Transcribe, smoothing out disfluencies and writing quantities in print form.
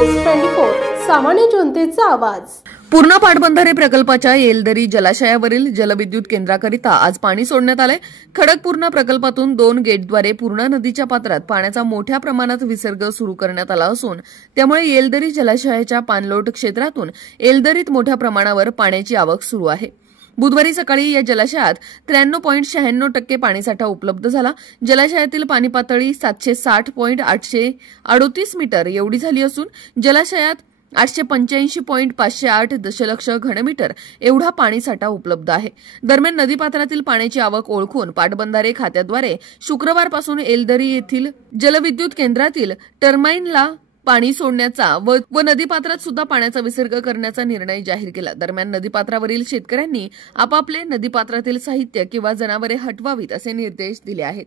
News 24 सामान्य जनतेचा आवाज। पूर्णा पाटबंधारे प्रकल्पाच्या येलदरी जलाशयावरील जलविद्युत केंद्राकरिता आज पाणी सोडण्यात आले। खडकपूर्णा प्रकल्पातून 2 गेटद्वारे पूर्णा नदीच्या पात्रात पाण्याचा मोठ्या प्रमाणात विसर्ग सुरू करण्यात आला असून त्यामुळे येलदरी जलाशयाच्या पाणलोट क्षेत्रातून येलदरीत मोठ्या प्रमाणावर पाण्याची आवक सुरू आहे। बुधवारी सकाळी या जलाशयात 93.96% पाणीसाठा उपलब्ध झाला। जलाशयातील पाणी पातळी 760.838 मीटर एवढी झाली असून जलाशयात 885.508 दशलक्ष घनमीटर एवढा पाणीसाठा उपलब्ध आहे। दरम्यान नदीपात्रातील पाण्याची आवक ओळखून पाटबंधारे खात्याद्वारे शुक्रवारपासून येलदरी येथील जलविद्युत केंद्रातील टर्बाईनला पाणी सोडण्याचा व नदीपात्रात सुद्धा पाण्याचा विसर्ग करण्याचा निर्णय जाहीर केला। दरम्यान नदीपात्रावरील शेतकऱ्यांनी आपापले नदीपात्रातील साहित्य किंवा जनावरे हटवावीत असे निर्देश दिले आहेत।